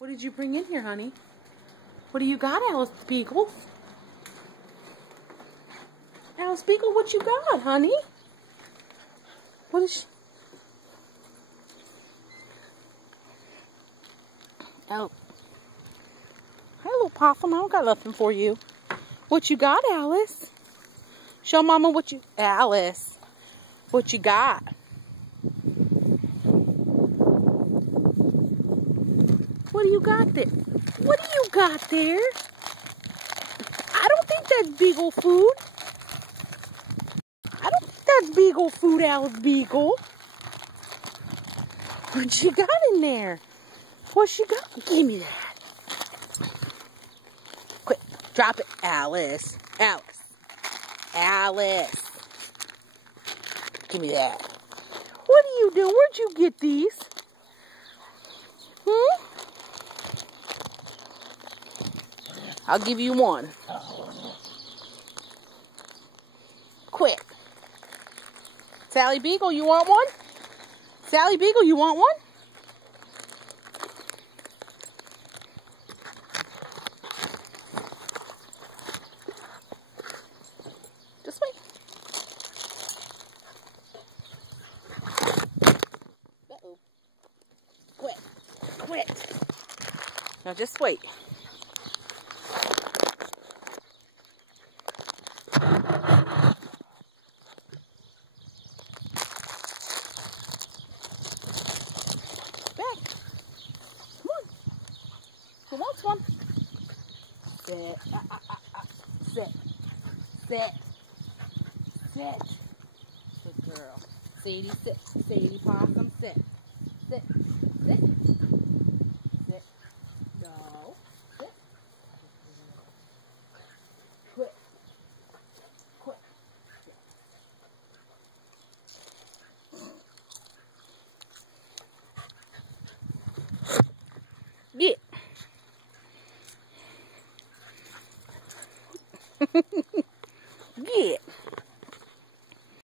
What did you bring in here, honey? What do you got, Alice Beagle? Alice Beagle, what you got, honey? What is she? Oh. Hi, little possum. I don't got nothing for you. What you got, Alice? Show Mama what you... Alice. What you got? What do you got there? What do you got there? I don't think that's Beagle food. I don't think that's Beagle food, Alice Beagle. What you got in there? What she got? Give me that. Quick, drop it. Alice. Alice. Alice. Give me that. What are you doing? Where'd you get these? I'll give you one. Quick. Sally Beagle, you want one? Sally Beagle, you want one? Just wait. Uh-oh. Quit. Quit. Now just wait. Who wants one? Sit. Sit. Sit. Sit. Good girl. Sadie, sit. Sadie Possum, sit. Sit. Sit. Sit. Go. Sit. Quit. Quit. Get. Get.